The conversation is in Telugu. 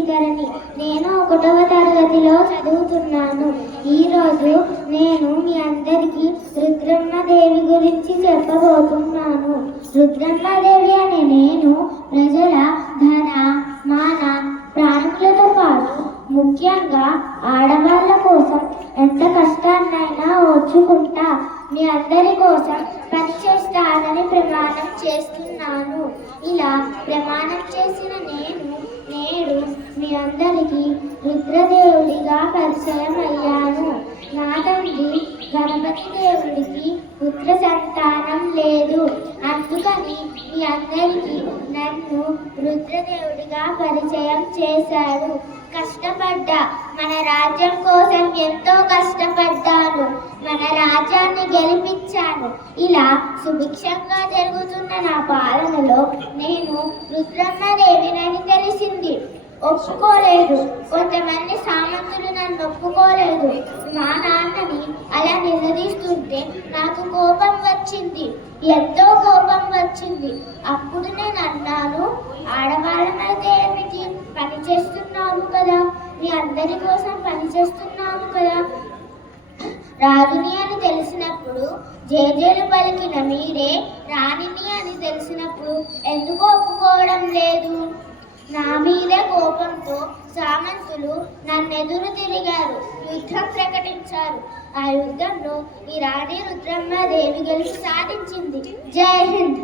శ్రీకరణి. నేను 1వ తరగతిలో చదువుతున్నాను. ఈరోజు నేను మీ అందరికీ రుద్రమ్మదేవి గురించి చెప్పబోతున్నాను. రుద్రమ్మదేవి అనే నేను ప్రజల ధన మాన ప్రాణములతో పాటు ముఖ్యంగా ఆడవాళ్ళ కోసం ఎంత కష్టాన్నైనా ఓర్చుకుంటా మీ అందరి కోసం పని చేస్తానని ప్రమాణం చేస్తున్నాను. ఇలా ప్రమాణం చేసిన నేడు మీ అందరికీ రుద్రదేవుడిగా పరిచయం అయ్యాను. నా తండ్రి గణపతి దేవుడికి పుత్ర సంతానం లేదు. అందుకని మీ అందరికీ నన్ను రుద్రదేవుడిగా పరిచయం చేశారు. కష్టపడ్డా, మన రాజ్యం కోసం ఎంతో కష్టపడ్డాను. మన రాజ్యాన్ని గెలిపించాను. ఇలా సుభిక్షంగా జరుగుతున్న నా పాలనలో నేను రుద్రమ్మదేవినని తెలిసింది. ఒప్పుకోలేదు. కొంతమంది సామంతులు నన్ను ఒప్పుకోలేదు. మా నాన్నని అలా నిలదీస్తుంటే నాకు కోపం వచ్చింది. ఎంతో కోపం వచ్చింది. అప్పుడు నేను అన్నాను, ఆడవాళ్ళమైతే ఏమిటి, పని చేస్తున్నాము కదా, మీ అందరి కోసం పని చేస్తున్నాము కదా. రాజుని అని తెలిసినప్పుడు జేజేలు పలికిన మీరే రాణిని అని తెలిసినప్పుడు ఎందుకు ఒప్పుకోవడం లేదు? నా మీదే కోపంతో సామంతులు నన్నెదురు తిరిగారు. యుద్ధం ప్రకటించారు. ఆ యుద్ధంలో ఈ రాణి రుద్రమ్మదేవి గెలిచి సాధించింది. జై హింద్.